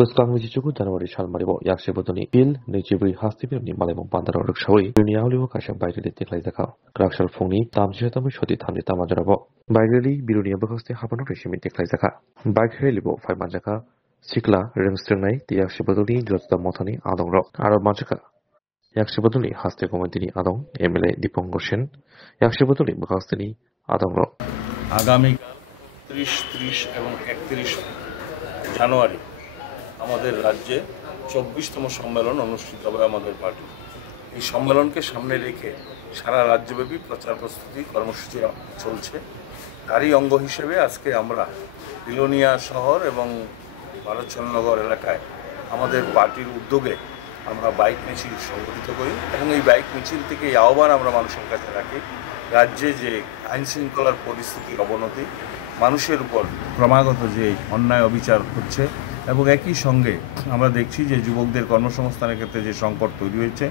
Wisconsin Chichu January Shalmaribo Yakshibotoni Il Nijibi Hastibini Malemo Bandaro Rukshawi Uniauli Kasha by the Tiklazaka Rakshal Funi Tam Shetami Shoti Tani Tamajarabo Bailey Birunia Bokosti Hapano Rishimi Tiklazaka Bike Helibo Five Majaka Sikla Rimsternai the Yakshibotoni Josta Motani Adong Rock Arab Majaka Yakshibotoni Haste Comentini Adong Emile Dipongoshen Yakshibotoni Bokastini Adong Rock আগামীকাল 30 এবং 31 জানুয়ারি আমাদের রাজ্যে 24তম সম্মেলন অনুষ্ঠিত হবে আমাদের party. এই সম্মেলনকে সামনে রেখে সারা রাজ্যব্যাপী প্রচার প্রস্তুতি কর্মসূচি চলছে। তারই অঙ্গ হিসেবে আজকে আমরা বিলোনিয়া শহর এবং ভারতচন্দ্রনগর এলাকায় আমাদের পার্টির উদ্যোগে আমরা বাইক মিছিল সংগঠিত করি এবং এই বাইক মিছিল থেকে এই আহ্বান আমরা মানুষের কাছে রাখি, রাজ্যে যে আইনশৃঙ্খলার পরিস্থিতির অবনতি, মানুষের উপর ক্রমাগত যে অন্যায় অবিচার হচ্ছে এবং একই সঙ্গে আমরা দেখছি যে যুবকদের কর্মসংস্থানের ক্ষেত্রে যে সংকট তৈরি হয়েছে,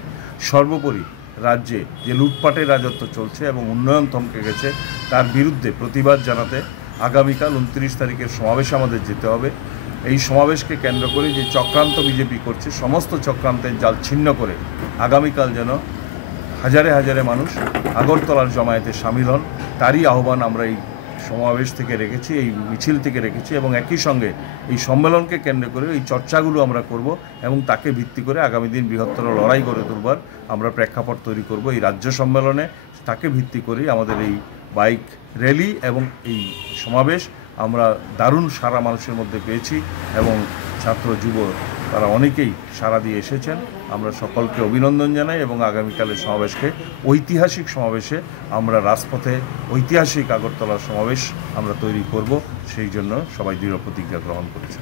সর্বোপরি রাজ্যে যে লুটপাটের রাজত্ব চলছে এবং উন্নয়ন থমকে গেছে তার বিরুদ্ধে প্রতিবাদ জানাতে আগামীকাল 29 তারিখের সমাবেশে আমাদের যেতে হবে। এই সমাবেশকে কেন্দ্র করে যে চক্রান্ত বিজেপি করছে, সমস্ত চক্রান্তের জাল ছিন্ন করে আগামীকাল যেন হাজারে হাজারে মানুষ আগরতলার জমায়েতে সামিল হন, তারই আহ্বান আমরা এই সমাবেশ থেকে রেখেছি, এই মিছিল থেকে রেখেছি এবং একই সঙ্গে এই সম্মেলনকে কেন্দ্র করে এই চর্চাগুলো আমরা করব এবং তাকে ভিত্তি করে আগামী দিন বৃহত্তর লড়াই গড়ে তুলবার আমরা প্রেক্ষাপট তৈরি করব। এই রাজ্য সম্মেলনে তাকে ভিত্তি করেই আমাদের এই বাইক র্যালি এবং এই সমাবেশ আমরা দারুণ সাড়া মানুষের মধ্যে পেয়েছি এবং ছাত্র যুব তারা অনেকেই সাড়া দিয়ে এসেছেন। আমরা সকলকে অভিনন্দন জানাই এবং আগামীকালের সমাবেশকে ঐতিহাসিক সমাবেশে আমরা রাজপথে ঐতিহাসিক আগরতলার সমাবেশ আমরা তৈরি করব, সেই জন্য সবাই দৃঢ় প্রতিজ্ঞা গ্রহণ করেছে।